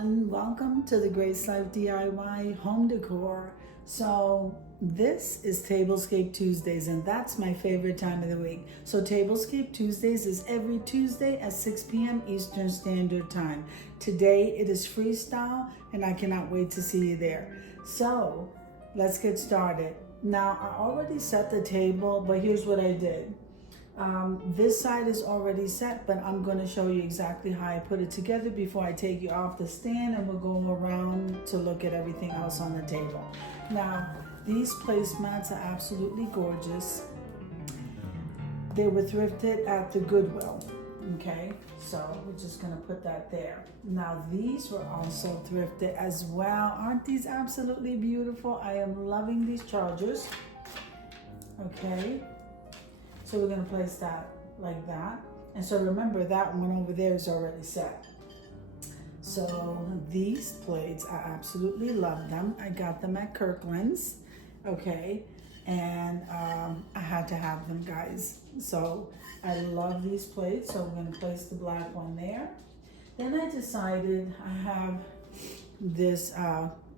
everyone, welcome to the Grace Life DIY home decor. So this is Tablescape Tuesdays, and that's my favorite time of the week. So Tablescape Tuesdays is every Tuesday at 6 p.m. Eastern Standard Time. Today it is freestyle, and I cannot wait to see you there. So let's get started. Now I already set the table, but here's what I did. This side is already set, but I'm going to show you exactly how I put it together before I take you off the stand, and we'll go around to look at everything else on the table. Now, these placemats are absolutely gorgeous. They were thrifted at the Goodwill, okay? So we're just going to put that there. Now, these were also thrifted as well. Aren't these absolutely beautiful? I am loving these chargers, okay? So we're gonna place that like that. And so remember, that one over there is already set. So these plates, I absolutely love them. I got them at Kirkland's, okay? And I had to have them, guys. So I love these plates. So we're gonna place the black one there. Then I decided I have this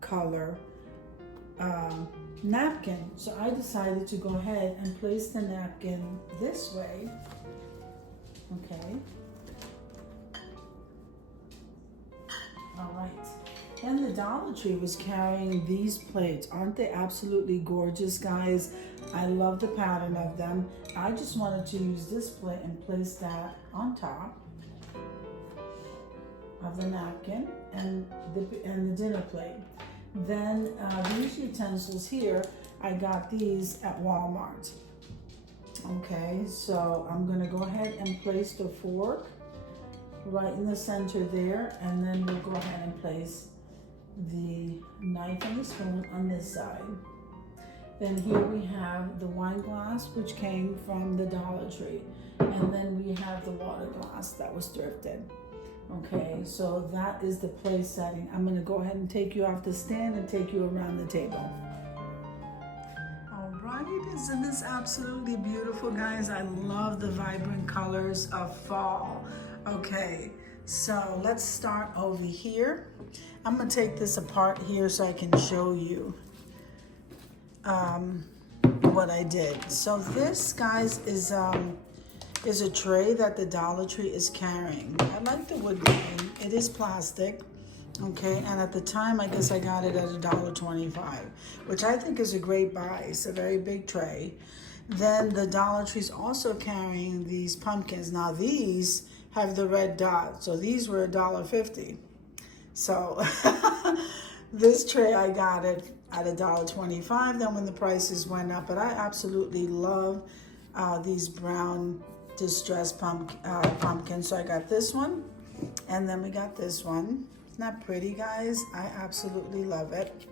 color napkin. So I decided to go ahead and place the napkin this way. Okay. All right. And the Dollar Tree was carrying these plates. Aren't they absolutely gorgeous, guys? I love the pattern of them. I just wanted to use this plate and place that on top of the napkin and the dinner plate. Then these utensils here, I got these at Walmart. Okay, so I'm gonna go ahead and place the fork right in the center there, and then we'll go ahead and place the knife and the spoon on this side. Then here we have the wine glass, which came from the Dollar Tree. And then we have the water glass that was thrifted. Okay, so that is the place setting. I'm gonna go ahead and take you off the stand and take you around the table. All right, isn't this absolutely beautiful, guys? I love the vibrant colors of fall. Okay, so let's start over here. I'm gonna take this apart here so I can show you what I did. So this, guys, is a tray that the Dollar Tree is carrying. I like the wood grain. It is plastic, okay? And at the time, I guess I got it at $1.25, which I think is a great buy. It's a very big tray. Then the Dollar Tree's also carrying these pumpkins. Now these have the red dot, so these were $1.50. So this tray, I got it at $1.25. Then when the prices went up, but I absolutely love these brown distressed pumpkin. So I got this one, and then we got this one. Isn't that pretty, guys? I absolutely love it.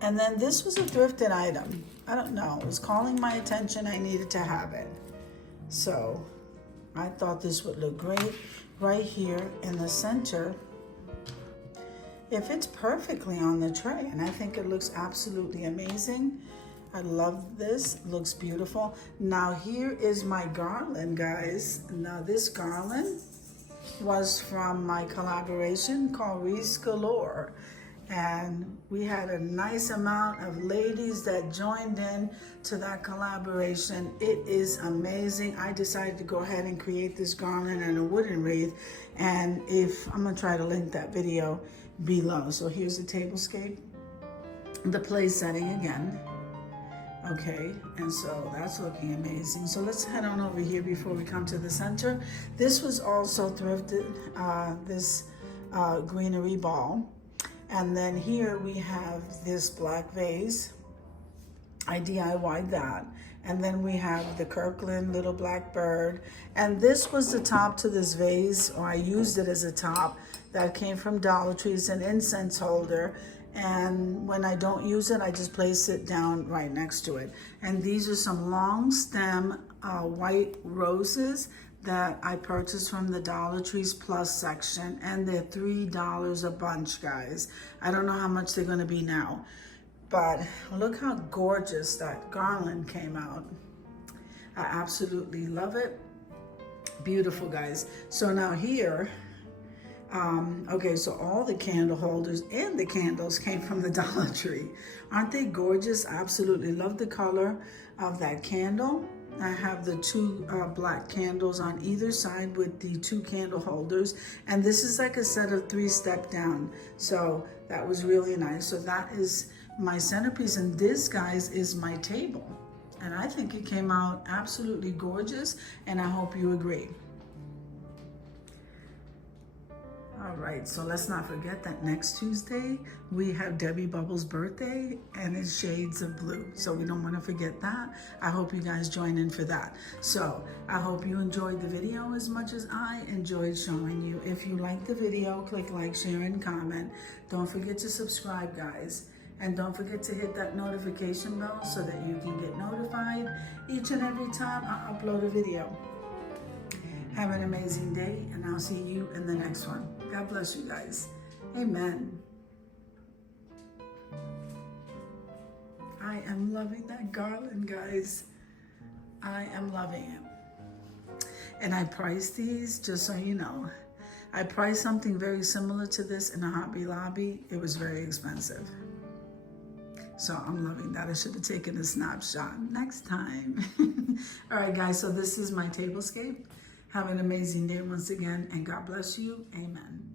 And then this was a thrifted item. I don't know, it was calling my attention. I needed to have it. So I thought this would look great right here in the center. It fits perfectly on the tray, and I think it looks absolutely amazing. I love this, looks beautiful. Now here is my garland, guys. Now this garland was from my collaboration called Reese Galore. And we had a nice amount of ladies that joined in to that collaboration. It is amazing. I decided to go ahead and create this garland and a wooden wreath. And I'm gonna try to link that video below. So here's the tablescape, the place setting again. Okay, and so that's looking amazing. So let's head on over here before we come to the center. This was also thrifted, this greenery ball. And then here we have this black vase. I DIY'd that. And then we have the Kirkland little black bird. And this was the top to this vase, or I used it as a top. That came from Dollar Tree. It's an incense holder. And when I don't use it, I just place it down right next to it. And these are some long stem white roses that I purchased from the Dollar Tree's Plus section, and they're $3 a bunch, guys. I don't know how much they're gonna be now, but look how gorgeous that garland came out. I absolutely love it. Beautiful, guys. So now here, Okay, so all the candle holders and the candles came from the Dollar Tree. Aren't they gorgeous? I absolutely love the color of that candle. I have the two black candles on either side with the two candle holders. And this is like a set of 3 step down. So that was really nice. So that is my centerpiece. And this, guys, is my table. And I think it came out absolutely gorgeous. And I hope you agree. All right, so let's not forget that next Tuesday, we have Debbie Bubble's birthday, and it's shades of blue. So we don't want to forget that. I hope you guys join in for that. So I hope you enjoyed the video as much as I enjoyed showing you. If you liked the video, click like, share, and comment. Don't forget to subscribe, guys. And don't forget to hit that notification bell so that you can get notified each and every time I upload a video. Have an amazing day, and I'll see you in the next one. God bless you guys. Amen. I am loving that garland, guys. I am loving it. And I priced these, just so you know. I priced something very similar to this in a Hobby Lobby. It was very expensive. So I'm loving that. I should have taken a snapshot next time. All right, guys, so this is my tablescape. Have an amazing day once again, and God bless you. Amen.